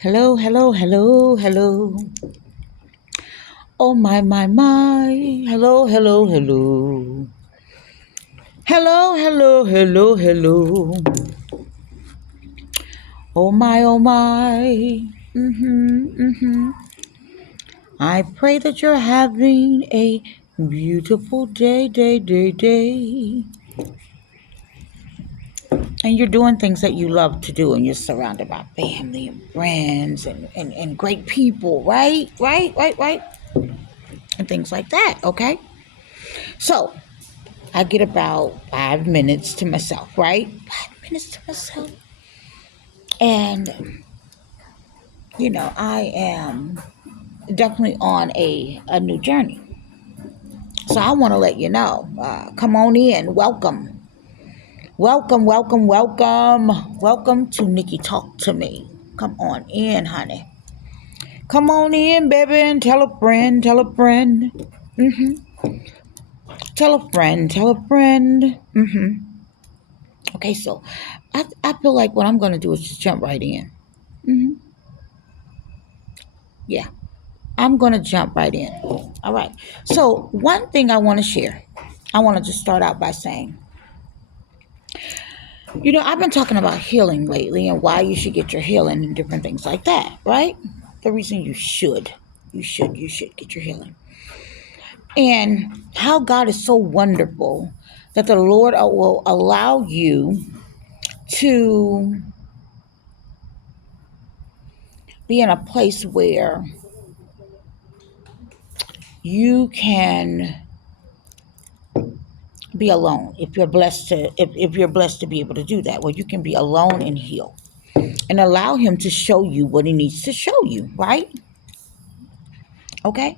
Hello, hello, hello, hello. Oh my. Hello, hello, hello. Hello, hello, hello, hello. Oh my, oh my. Mm-hmm. I pray that you're having a beautiful day. And you're doing things that you love to do, and you're surrounded by family and friends and great people, right? Right. And things like that, okay? So, I get about 5 minutes to myself, right? 5 minutes to myself. And, I am definitely on a new journey. So I want to let you know. Come on in. Welcome. Welcome to Nikki Talk to Me. Come on in, honey. Come on in, baby, and tell a friend. Tell a friend. Okay, so I feel like what I'm going to do is just jump right in. Yeah, I'm going to jump right in. All right. So, one thing I want to share, I want to just start out by saying, I've been talking about healing lately and why you should get your healing and different things like that, right? The reason you should get your healing. And how God is so wonderful that the Lord will allow you to be in a place where you can be alone if you're blessed to be able to do that, where you can be alone and heal and allow him to show you what he needs to show you, right? Okay,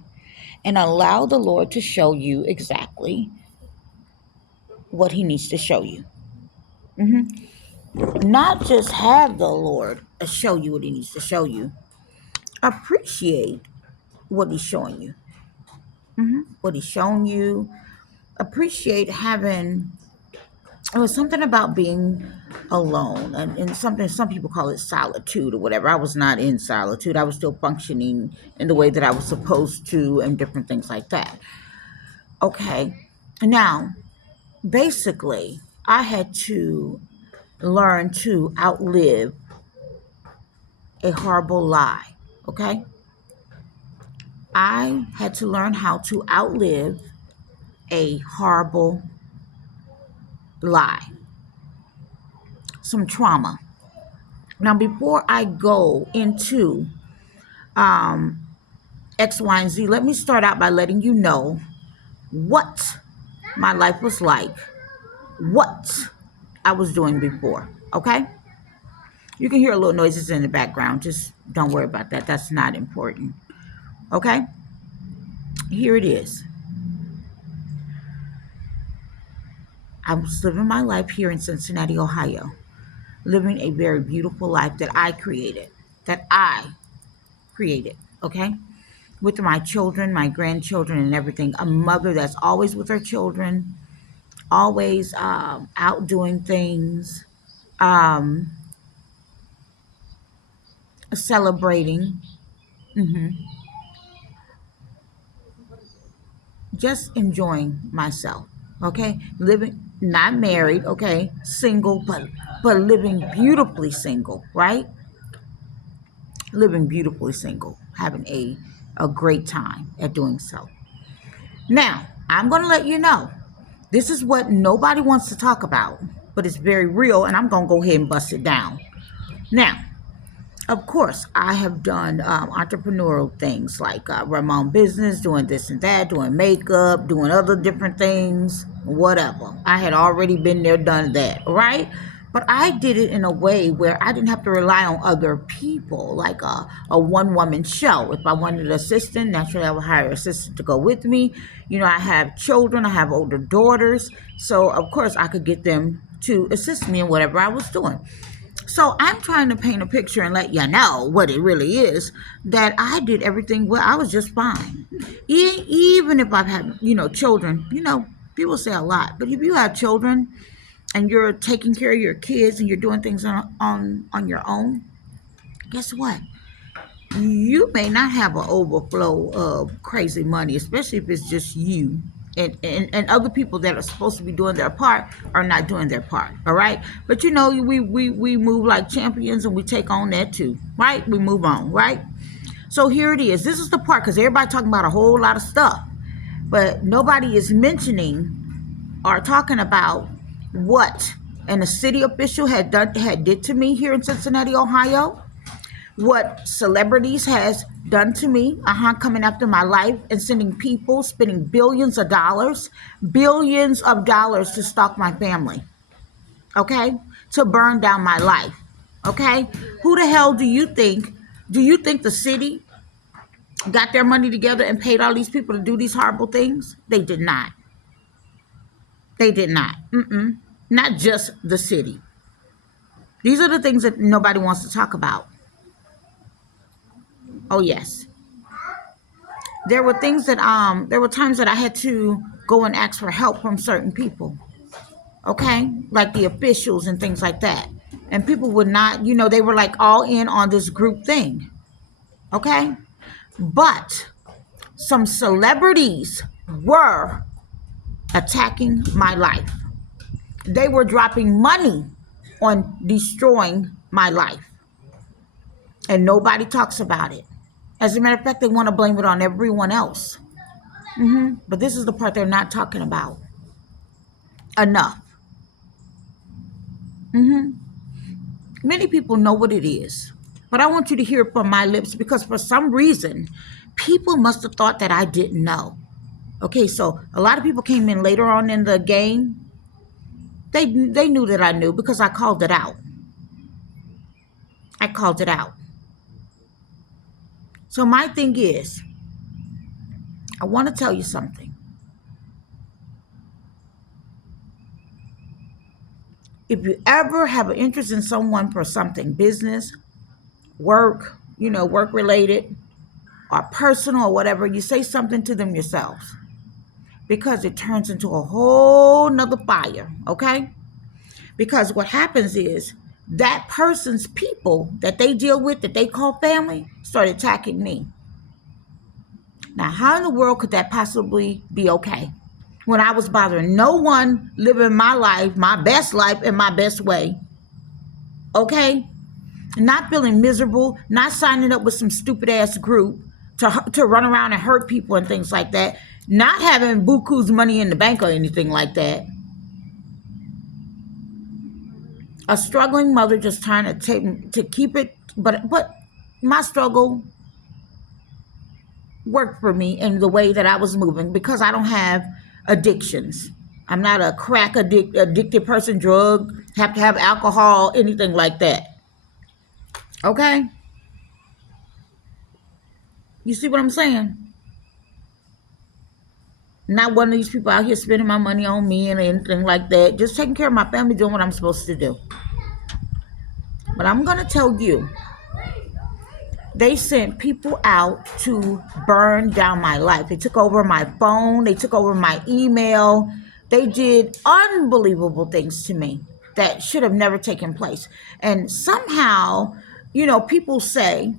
and allow the Lord to show you exactly what he needs to show you. Not just have the Lord show you what he needs to show you, appreciate what he's showing you. What he's showing you, appreciate having. It was something about being alone, and something some people call it solitude or whatever. I was not in solitude. I was still functioning in the way that I was supposed to, and different things like that. Okay, now basically, I had to learn to outlive a horrible lie. Okay, I had to learn how to outlive a horrible lie, some trauma. Now, before I go into um, X, Y, and Z, let me start out by letting you know what my life was like, what I was doing before. Okay? You can hear a little noises in the background. Just don't worry about that. That's not important. Okay? Here it is. I was living my life here in Cincinnati, Ohio, living a very beautiful life that I created. That I created. Okay? With my children, my grandchildren, and everything. A mother that's always with her children, always out doing things, um, celebrating, just enjoying myself. Okay, living, not married. Okay, single, but living beautifully single. Right, living beautifully single, having a great time at doing so. Now, I'm going to let you know. This is what nobody wants to talk about, but it's very real, and I'm going to go ahead and bust it down. Now, of course, I have done entrepreneurial things like run my own business, doing this and that, doing makeup, doing other different things, whatever. I had already been there, done that, right? But I did it in a way where I didn't have to rely on other people, like a one-woman show. If I wanted an assistant, naturally I would hire an assistant to go with me. I have children, I have older daughters, so of course I could get them to assist me in whatever I was doing. So I'm trying to paint a picture and let you know what it really is, that I did everything well. I was just fine. Even if I've had, children, people say a lot, but if you have children and you're taking care of your kids and you're doing things on your own, guess what? You may not have an overflow of crazy money, especially if it's just you. And other people that are supposed to be doing their part are not doing their part. All right. But you know, we move like champions and we take on that too. Right? We move on, right? So here it is. This is the part because everybody talking about a whole lot of stuff. But nobody is mentioning or talking about what a city official had did to me here in Cincinnati, Ohio. What celebrities has done to me, coming after my life and sending people, spending billions of dollars to stalk my family, okay, to burn down my life, okay. Who the hell do you think the city got their money together and paid all these people to do these horrible things? They did not. They did not. Not just the city. These are the things that nobody wants to talk about. Oh yes. There were things that there were times that I had to go and ask for help from certain people. Okay? Like the officials and things like that. And people would not, they were like all in on this group thing. Okay? But some celebrities were attacking my life. They were dropping money on destroying my life. And nobody talks about it. As a matter of fact, they want to blame it on everyone else. But this is the part they're not talking about enough. Many people know what it is. But I want you to hear it from my lips because for some reason, people must have thought that I didn't know. Okay, so a lot of people came in later on in the game. They knew that I knew because I called it out. I called it out. So my thing is, I want to tell you something. If you ever have an interest in someone for something, business, work, work related, or personal or whatever, you say something to them yourselves because it turns into a whole nother fire, okay? Because what happens is that person's people that they deal with, that they call family, start attacking me. Now, how in the world could that possibly be okay? When I was bothering no one, living my life, my best life in my best way. Okay? Not feeling miserable, not signing up with some stupid ass group to run around and hurt people and things like that. Not having buku's money in the bank or anything like that. A struggling mother just trying to keep it, but my struggle worked for me in the way that I was moving because I don't have addictions. I'm not a crack addicted person, drug, have to have alcohol, anything like that. Okay? You see what I'm saying? Not one of these people out here spending my money on me and anything like that. Just taking care of my family, doing what I'm supposed to do. But I'm going to tell you, they sent people out to burn down my life. They took over my phone. They took over my email. They did unbelievable things to me that should have never taken place. And somehow, people say,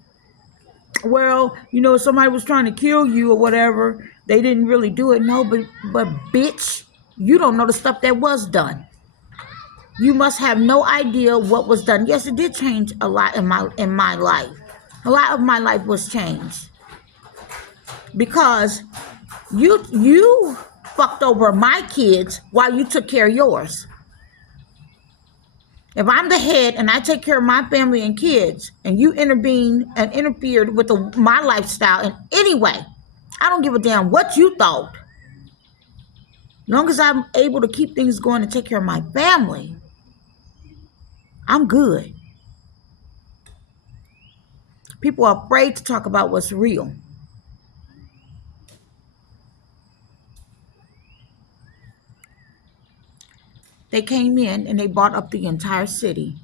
well, somebody was trying to kill you or whatever. They didn't really do it. No, but bitch, you don't know the stuff that was done. You must have no idea what was done. Yes, it did change a lot in my life. A lot of my life was changed because you fucked over my kids while you took care of yours. If I'm the head and I take care of my family and kids and you intervened and interfered with my lifestyle in any way, I don't give a damn what you thought. As long as I'm able to keep things going and take care of my family, I'm good. People are afraid to talk about what's real. They came in and they bought up the entire city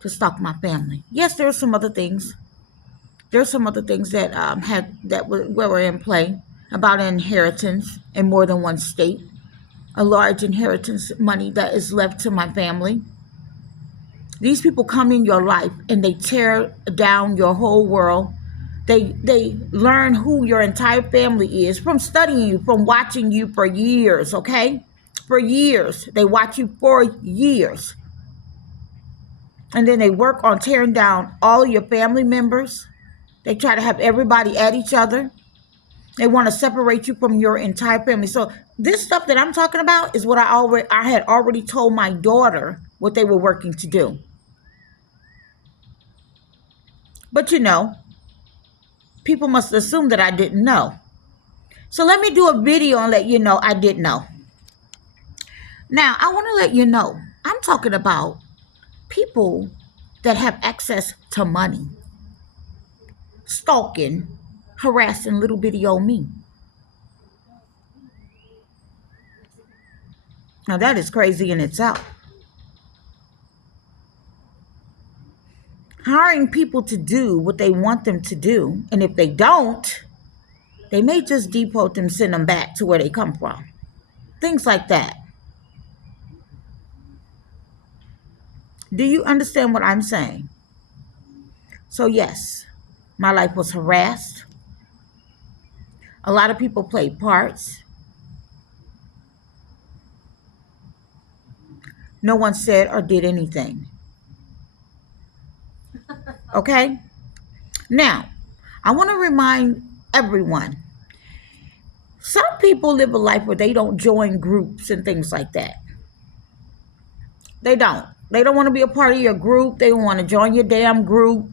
to stalk my family. Yes, there are some other things. There's some other things that were in play about inheritance in more than one state. A large inheritance money that is left to my family. These people come in your life and they tear down your whole world. They learn who your entire family is from studying you, from watching you for years, okay? For years. They watch you for years. And then they work on tearing down all your family members. They try to have everybody at each other. They want to separate you from your entire family. So this stuff that I'm talking about is what I had already told my daughter what they were working to do. But people must assume that I didn't know. So let me do a video and let you know I did know. Now, I want to let you know, I'm talking about people that have access to money, stalking, harassing little bitty old me. Now, that is crazy in itself. Hiring people to do what they want them to do, and if they don't, they may just deport them, send them back to where they come from. Things like that. Do you understand what I'm saying? So yes, my life was harassed. A lot of people played parts. No one said or did anything. Okay? Now, I want to remind everyone, some people live a life where they don't join groups and things like that. They don't. They don't want to be a part of your group. They don't want to join your damn group.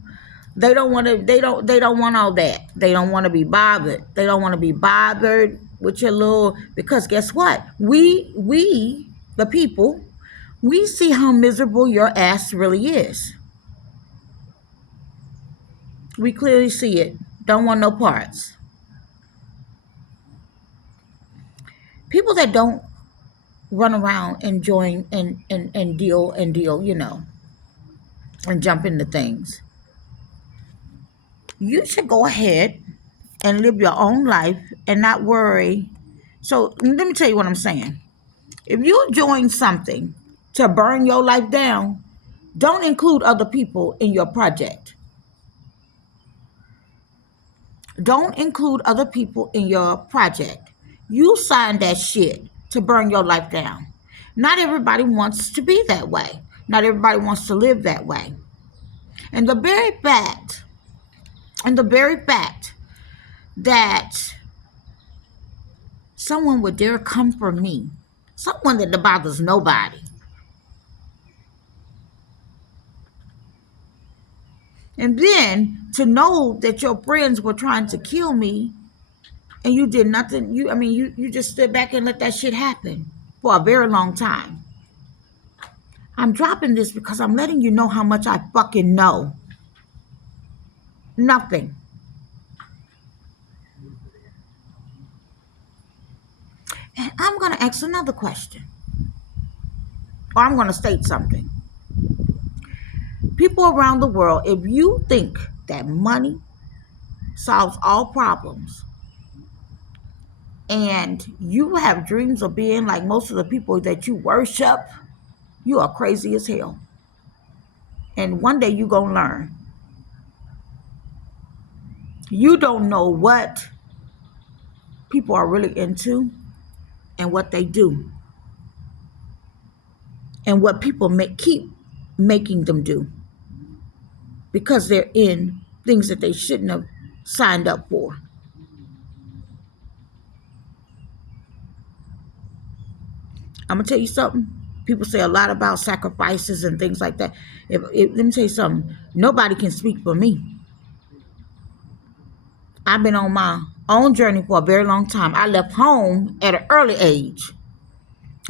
They don't want all that. They don't want to be bothered. They don't want to be bothered with your little, because guess what? We, the people, we see how miserable your ass really is. We clearly see it. Don't want no parts. People that don't run around and join and deal, and jump into things. You should go ahead and live your own life and not worry. So let me tell you what I'm saying. If you join something to burn your life down, don't include other people in your project. Don't include other people in your project. You signed that shit to burn your life down. Not everybody wants to be that way. Not everybody wants to live that way. And the very fact that someone would dare come for me, someone that bothers nobody, and then to know that your friends were trying to kill me and you did nothing, you just stood back and let that shit happen for a very long time. I'm dropping this because I'm letting you know how much I fucking know. Nothing. And I'm going to ask another question. Or I'm going to state something. People around the world, if you think that money solves all problems, and you have dreams of being like most of the people that you worship, you are crazy as hell. And one day you're going to learn. You don't know what people are really into and what they do. And what people keep making them do. Because they're in things that they shouldn't have signed up for. I'm going to tell you something. People say a lot about sacrifices and things like that. Let me tell you something. Nobody can speak for me. I've been on my own journey for a very long time. I left home at an early age.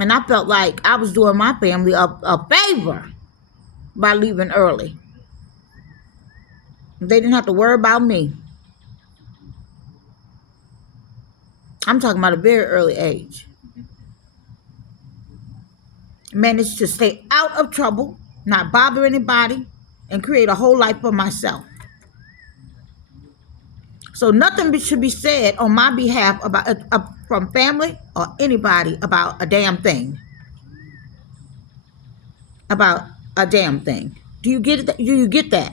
And I felt like I was doing my family a favor by leaving early. They didn't have to worry about me. I'm talking about a very early age. Managed to stay out of trouble, not bother anybody, and create a whole life for myself. So nothing should be said on my behalf about from family or anybody about a damn thing. About a damn thing. Do you get it? Do you get that?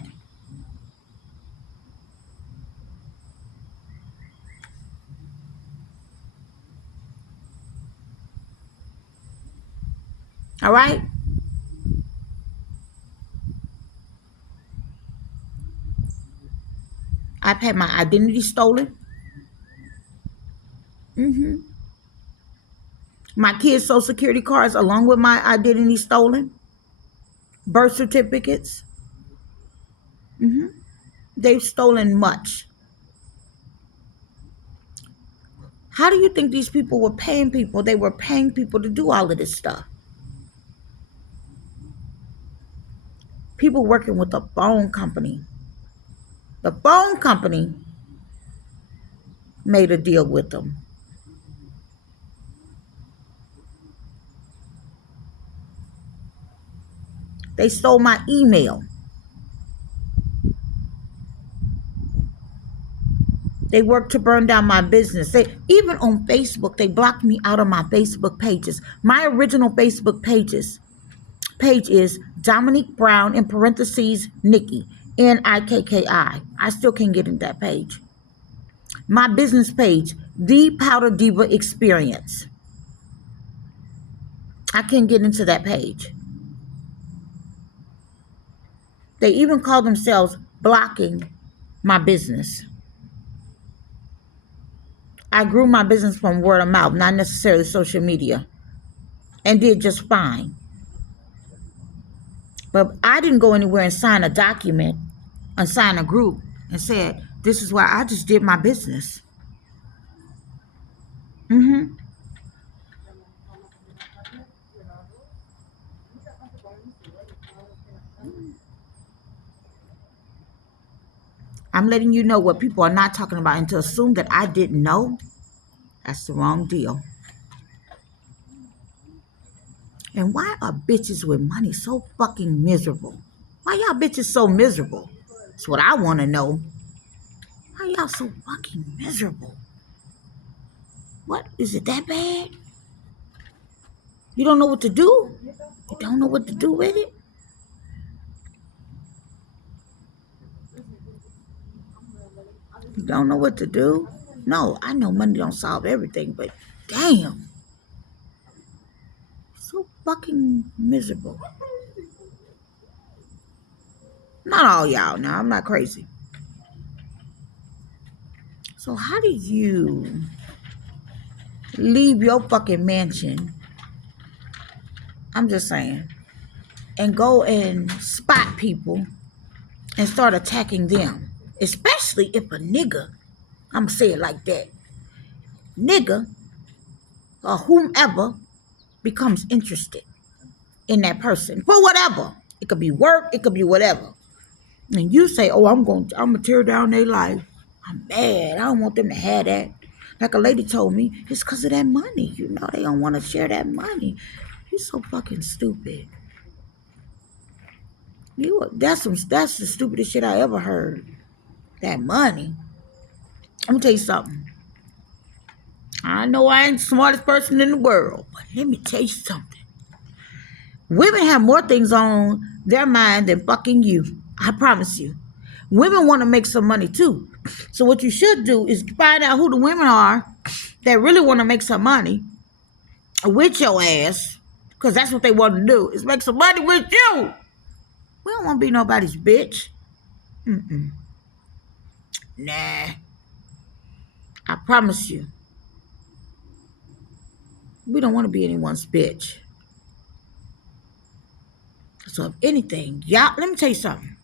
All right. I've had my identity stolen. My kids' social security cards, along with my identity, stolen. Birth certificates. They've stolen much. How do you think these people were paying people? They were paying people to do all of this stuff. People working with a phone company. The phone company made a deal with them. They stole my email. They worked to burn down my business. They even on Facebook, they blocked me out of my Facebook pages. My original Facebook page is Dominique Brown in parentheses Nikki, Nikki. I still can't get in that page. My business page, The Powder Diva Experience. I can't get into that page. They even call themselves blocking my business. I grew my business from word of mouth, not necessarily social media, and did just fine. But I didn't go anywhere and sign a document and sign a group and said, this is why I just did my business. I'm letting you know what people are not talking about, and to assume that I didn't know, that's the wrong deal. And why are bitches with money so fucking miserable? Why y'all bitches so miserable? That's what I want to know. Why y'all so fucking miserable? What? Is it that bad? You don't know what to do? You don't know what to do with it? You don't know what to do? No, I know money don't solve everything, but damn. So fucking miserable. Not all y'all now, I'm not crazy. So how do you leave your fucking mansion, I'm just saying, and go and spot people and start attacking them? Especially if a nigga, I'm gonna say it like that, nigga or whomever becomes interested in that person for whatever. It could be work, it could be whatever. And you say, oh, I'm gonna tear down their life. I'm mad. I don't want them to have that. Like a lady told me, it's because of that money. You know, they don't want to share that money. You're so fucking stupid. That's the stupidest shit I ever heard. That money. I'm gonna tell you something. I know I ain't the smartest person in the world, but let me tell you something. Women have more things on their mind than fucking you. I promise you. Women want to make some money too. So what you should do is find out who the women are that really want to make some money with your ass, because that's what they want to do, is make some money with you. We don't want to be nobody's bitch. Nah. I promise you. We don't want to be anyone's bitch. So if anything, y'all, let me tell you something.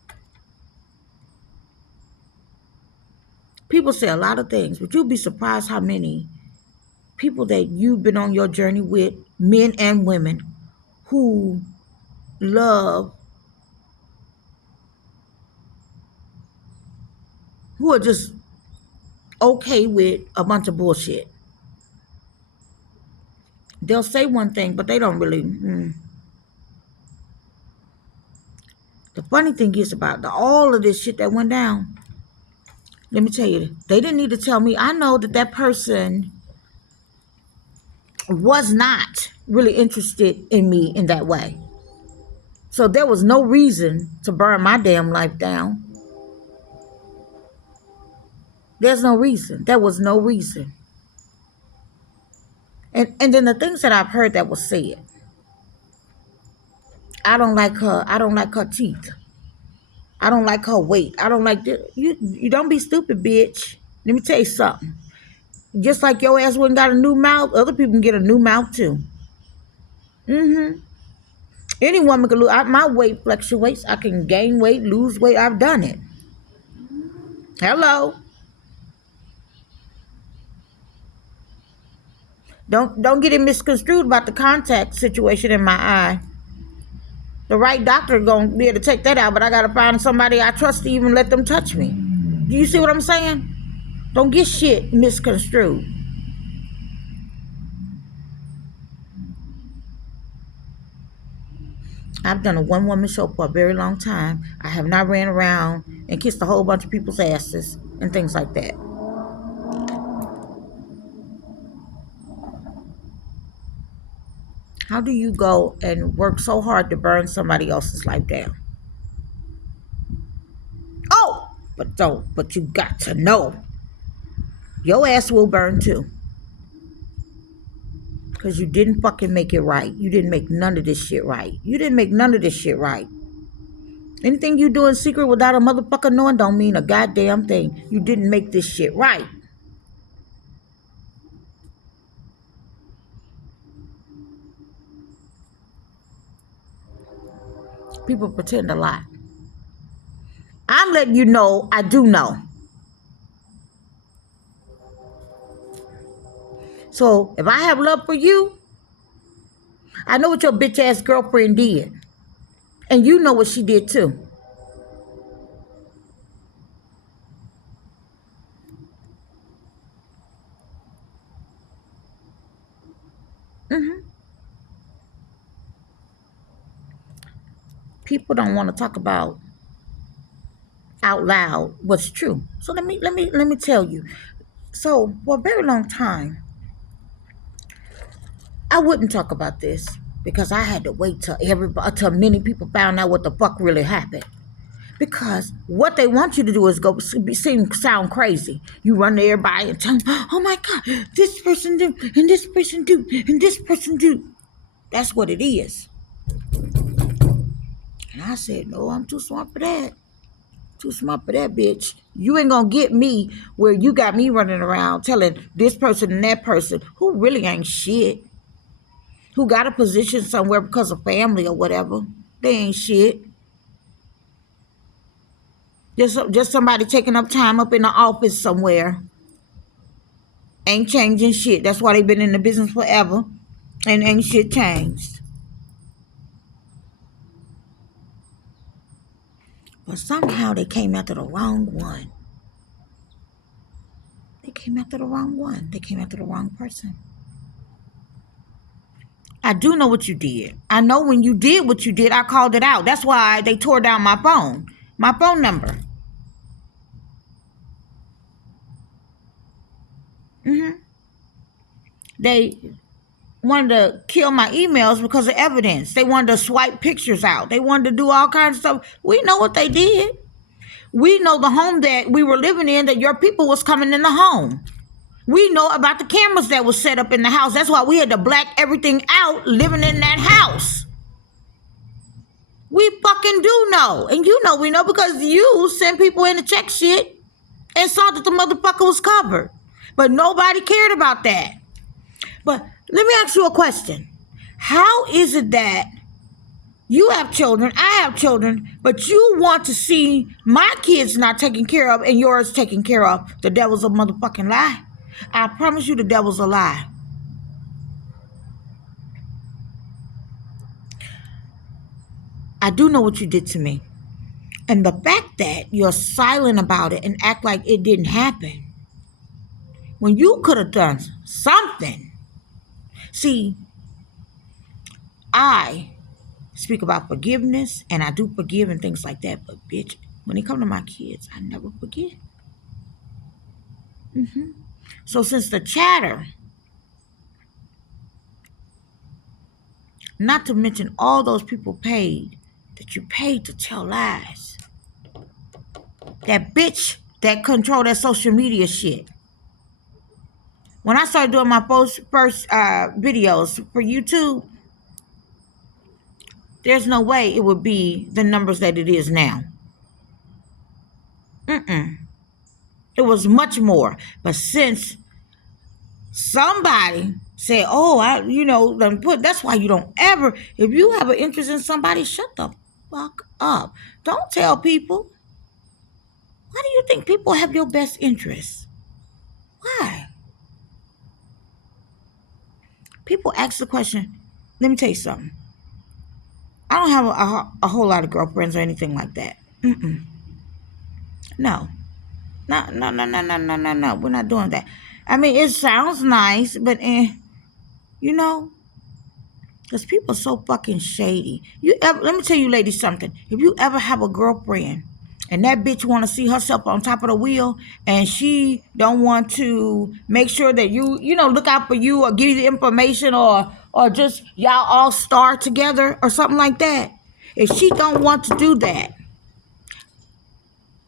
People say a lot of things, but you'll be surprised how many people that you've been on your journey with, men and women, who love, who are just okay with a bunch of bullshit. They'll say one thing, but they don't really. The funny thing is about all of this shit that went down, let me tell you, they didn't need to tell me. I know that person was not really interested in me in that way. So there was no reason to burn my damn life down. There's no reason. There was no reason. And then the things that I've heard that was said. I don't like her. I don't like her teeth. I don't like her weight. I don't like this. You don't be stupid, bitch. Let me tell you something. Just like your ass wouldn't got a new mouth, other people can get a new mouth too. Any woman can lose. My weight fluctuates. I can gain weight, lose weight. I've done it. Hello. Don't get it misconstrued about the contact situation in my eye. The right doctor gonna be able to take that out, but I gotta find somebody I trust to even let them touch me. Do you see what I'm saying? Don't get shit misconstrued. I've done a one-woman show for a very long time. I have not ran around and kissed a whole bunch of people's asses and things like that. How do you go and work so hard to burn somebody else's life down? Oh, but you got to know your ass will burn too. Because you didn't fucking make it right. You didn't make none of this shit right. You didn't make none of this shit right. Anything you do in secret without a motherfucker knowing don't mean a goddamn thing. You didn't make this shit right. People pretend a lot. I'm letting you know I do know. So if I have love for you, I know what your bitch ass girlfriend did. And you know what she did too. People don't want to talk about out loud what's true. So let me tell you. So for a very long time, I wouldn't talk about this because I had to wait till many people found out what the fuck really happened. Because what they want you to do is sound crazy. You run to everybody and tell them, oh my God, this person do, and this person do, and this person do. That's what it is. And I said, no, I'm too smart for that. Too smart for that, bitch. You ain't gonna get me where you got me running around telling this person and that person who really ain't shit. Who got a position somewhere because of family or whatever. They ain't shit. Just somebody taking up time up in the office somewhere. Ain't changing shit. That's why they been in the business forever. And ain't shit changed. But somehow they came after the wrong one. They came after the wrong one. They came after the wrong person. I do know what you did. I know when you did what you did, I called it out. That's why they tore down my phone number. They wanted to kill my emails because of evidence. They wanted to swipe pictures out. They wanted to do all kinds of stuff. We know what they did. We know the home that we were living in, that your people was coming in the home. We know about the cameras that was set up in the house. That's why we had to black everything out living in that house. We fucking do know. And you know we know because you sent people in to check shit and saw that the motherfucker was covered. But nobody cared about that. But let me ask you a question. How is it that you have children, I have children, but you want to see my kids not taken care of and yours taken care of? The devil's a motherfucking lie. I promise you the devil's a lie. I do know what you did to me. And the fact that you're silent about it and act like it didn't happen, when you could have done something. See, I speak about forgiveness, and I do forgive and things like that, but bitch, when it comes to my kids, I never forget. So since the chatter, not to mention all those people paid that you paid to tell lies. That bitch that control that social media shit. When I started doing my first videos for YouTube, there's no way it would be the numbers that it is now. It was much more. But since somebody said, oh, that's why you don't ever, if you have an interest in somebody, shut the fuck up. Don't tell people. Why do you think people have your best interest? Why? People ask the question. Let me tell you something. I don't have a whole lot of girlfriends or anything like that. No. No. We're not doing that. I mean, it sounds nice, but because people are so fucking shady. Let me tell you ladies something. If you ever have a girlfriend and that bitch want to see herself on top of the wheel and she don't want to make sure that you look out for you or give you the information or just y'all all star together or something like that. If she don't want to do that,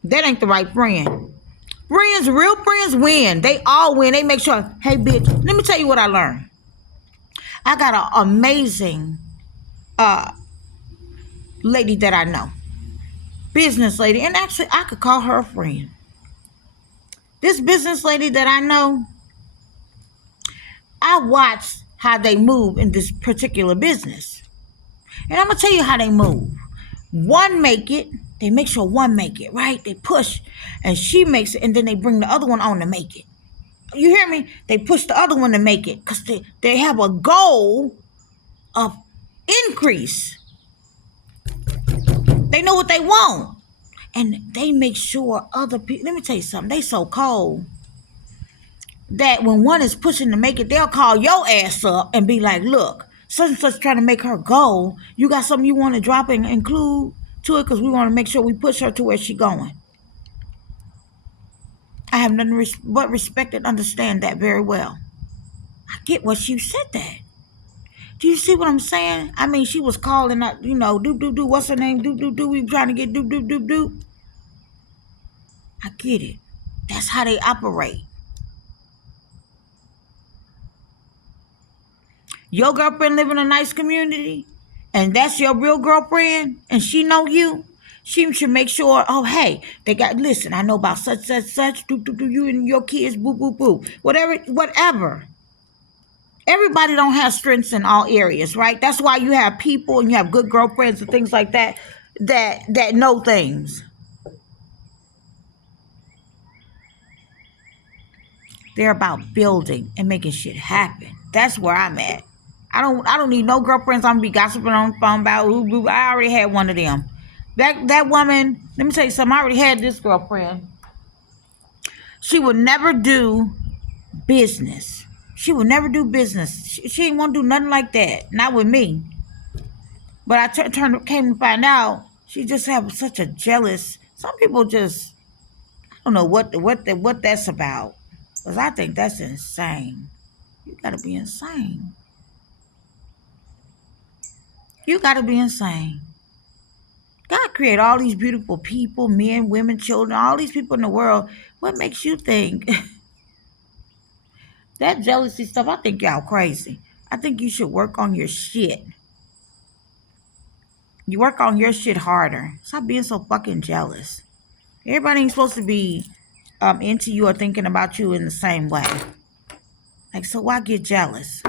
that ain't the right friend. Real friends win. They all win. They make sure, hey bitch, let me tell you what I learned. I got an amazing lady that I know. Business lady. And actually, I could call her a friend. This business lady that I know, I watched how they move in this particular business. And I'm going to tell you how they move. One make it. They make sure one make it, right? They push. And she makes it. And then they bring the other one on to make it. You hear me? They push the other one to make it. Because they have a goal of increase. They know what they want. And they make sure other people, let me tell you something, they so cold that when one is pushing to make it, they'll call your ass up and be like, look, such and such trying to make her go. You got something you want to drop and include to it because we want to make sure we push her to where she's going. I have nothing but respect and understand that very well. I get what she said that. Do you see what I'm saying? I mean, she was calling out, doop, what's her name? Doop, we trying to get doop. I get it. That's how they operate. Your girlfriend live in a nice community, and that's your real girlfriend, and she know you. She should make sure, oh, hey, listen, I know about such, do you and your kids, boo. Whatever. Everybody don't have strengths in all areas, right? That's why you have people and you have good girlfriends and things like that know things. They're about building and making shit happen. That's where I'm at. I don't need no girlfriends I'm gonna be gossiping on the phone about. I already had one of them. That woman, let me tell you something, I already had this girlfriend. She would never do business. She would never do business. She didn't want to do nothing like that. Not with me. But I came to find out she just have such a jealous. Some people just, I don't know what that's about. Because I think that's insane. You gotta be insane. You gotta be insane. God created all these beautiful people, men, women, children, all these people in the world. What makes you think that jealousy stuff? I think y'all crazy. I think you should work on your shit. You work on your shit harder. Stop being so fucking jealous. Everybody ain't supposed to be into you or thinking about you in the same way. Like, so why get jealous?